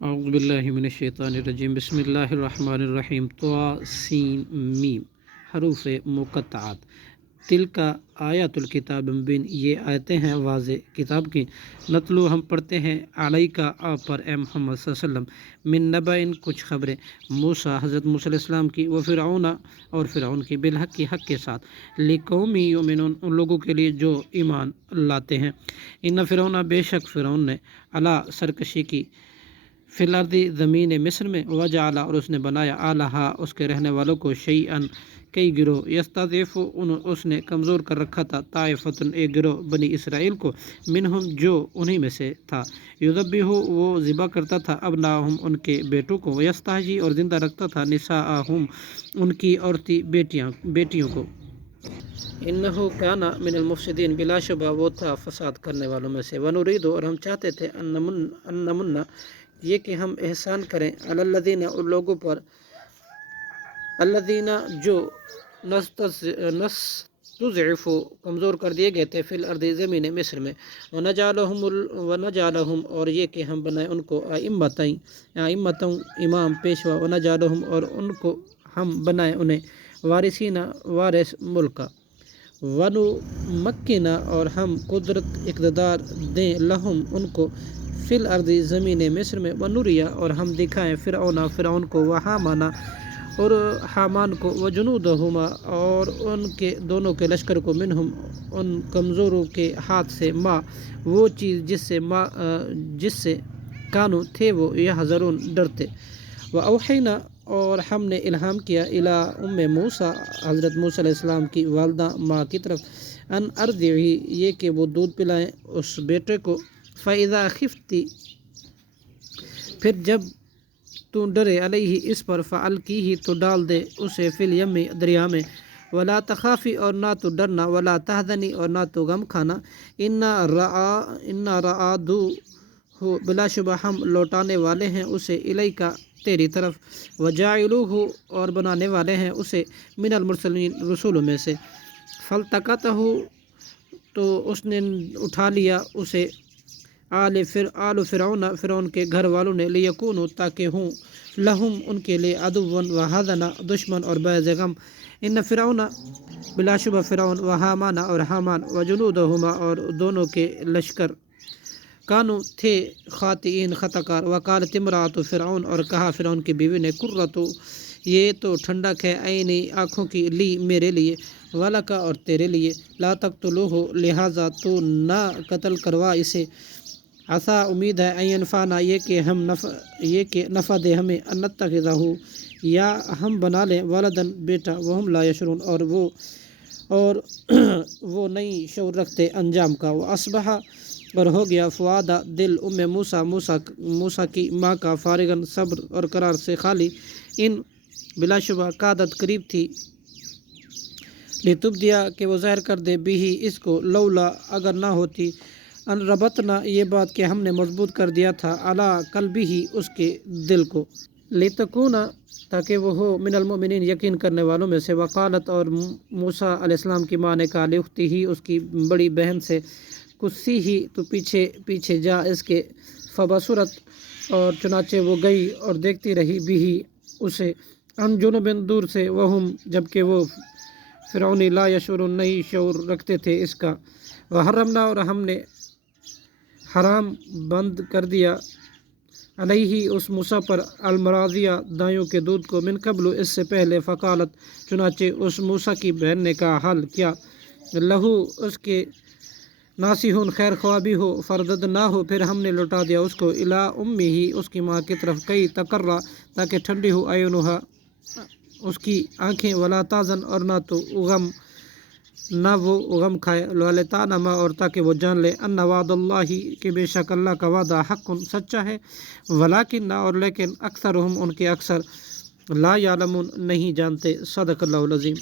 اعوذ باللہ من الشیطان الرجیم بسم اللہ الرحمن الرحیم طاسین میم حروف مقطعات تلک آیات الکتاب مبین، یہ آیتیں ہیں واضح کتاب کی، نتلو ہم پڑھتے ہیں علیک آپ پر اے محمد صلی اللہ علیہ وسلم، من نبأ کچھ خبریں، موسیٰ حضرت موسیٰ علیہ السلام کی، و فرعون اور فرعون کی، بالحق کی حق کے ساتھ، لقوم یؤمنون ان لوگوں کے لیے جو ایمان لاتے ہیں، ان فرعون بے شک فرعون نے علا سرکشی کی، فی الارض زمین مصر میں، وجعل اور اس نے بنایا اعلیٰ اس کے رہنے والوں کو شیئن کئی گروہ، یستضعف اس نے کمزور کر رکھا تھا، طائفۃ ایک گروہ بنی اسرائیل کو، منہم جو انہی میں سے تھا، یذبح وہ ذبح کرتا تھا ابناہم ان کے بیٹوں کو، ویستحیی اور زندہ رکھتا تھا نساءہم ان کی عورتی بیٹیوں کو، انہو کان من المفسدین بلا شبہ وہ تھا فساد کرنے والوں میں سے، ونرید اور ہم چاہتے تھے ان نمن یہ کہ ہم احسان کریں، علی الذین ان لوگوں پر، الذین جو نستضعف کمزور کر دیے گئے تھے، فی الارض زمین مصر میں، ونجعلہم اور یہ کہ ہم بنائیں ان کو ائمۃ امام پیشوا، ونجعلہم اور ان کو ہم بنائیں انہیں وارثین وارث ملک کا، ونمکن اور ہم قدرت اقتدار دیں لہم ان کو، فی الارض زمین مصر میں، ونریا اور ہم دکھائیں فرعون کو، وحامان اور حامان کو، وجنودہما اور ان کے دونوں کے لشکر کو، منہم ان کمزوروں کے ہاتھ سے، ما وہ چیز جس سے کانو تھے وہ یحذرون ڈرتے، واوحینا اور ہم نے الہام کیا، الی موسیٰ حضرت موسیٰ علیہ السلام کی والدہ ماں کی طرف، ان ارضعی یہ کہ وہ دودھ پلائیں اس بیٹے کو، فَإِذَا خِفْتِ پھر جب تو ڈرے، علیہ اس پر، فَأَلْقِیہِ تو ڈال دے اسے، فی الیم دریا میں، وَلَا تَخَافِي اور نہ تو ڈرنا، وَلَا تَحْزَنِي اور نہ تو غم کھانا، اِنَّا رَادُوہُ بلا شبہ ہم لوٹانے والے ہیں اسے، الیک تیری طرف، وَجَاعِلُوہُ اور بنانے والے ہیں اسے، من المرسلین رسولوں میں سے، فَالْتَقَطَهُ تو اس نے اٹھا لیا اسے، آل فرعون کے گھر والوں نے، لیکونوا تاکہ ہوں، لہم ان کے لیے، عدوا وحزنا دشمن اور باعث غم، ان فرعون بلا شبہ فرعون، وحامان اور حامان، وجنودہما اور دونوں کے لشکر، کانو تھے خاطئین خطا کار، وقالت امرأۃ فرعون اور کہا فرعون کی بیوی نے، قرۃ یہ تو ٹھنڈک ہے، عینی آنکھوں کی، لی میرے لیے، ولک اور تیرے لیے، لا تقتلوہ لہذا تو نہ قتل کروا اسے، عسیٰ امید ہے، ان ینفعنا یہ کہ نفع دے ہمیں، ان نتخذہ یا ہم بنا لیں، ولدن بیٹا، وہم لا یشعرون اور وہ نہیں شعور رکھتے انجام کا، واصبح اور ہو گیا، فؤاد دل موسیٰ کی ماں کا، فارغاً صبر اور قرار سے خالی، ان بلا شبہ کادت قریب تھی، لتبدیا کہ وہ ظاہر کر دے، بھی اس کو، لولا اگر نہ ہوتی، ان ربطنا یہ بات کہ ہم نے مضبوط کر دیا تھا، علی قلبہ اس کے دل کو، لتکونا تاکہ وہ ہو، من المؤمنین یقین کرنے والوں میں سے، وقالت اور موسیٰ علیہ السلام کی ماں نے کہا، لاختہ اس کی بڑی بہن سے، قصیہ تو پیچھے جا اس کے، فبصرت اور چنانچہ وہ گئی اور دیکھتی رہی، بھی اسے، عن جنب دور سے، وہم جبکہ وہ فرعونی، لا یشعرون نہیں شعور رکھتے تھے اس کا، وحرمنا اور ہم نے حرام بند کر دیا، علیہ اس موسیٰ پر، المراضیہ دایوں کے دودھ کو، من قبل اس سے پہلے، فقالت چنانچہ اس موسیٰ کی بہن نے کہا، حل کیا، لہو اس کے ناصحون خیر خواہ بھی ہو، فرددنہ ہو پھر ہم نے لوٹا دیا اس کو، الی امہ اس کی ماں کی طرف، کئی تقرّ تاکہ ٹھنڈی ہو، اعینہا اس کی آنکھیں، ولا تحزن اور نہ تو نہ وہ غم کھائے، ولتعلم اور تاکہ وہ جان لے، ان وعد اللہ کہ بے شک اللہ کا وعدہ، حق سچا ہے، ولیکن اور لیکن، اکثرہم ان کے اکثر، لا یعلمون نہیں جانتے، صدق اللہ العظیم۔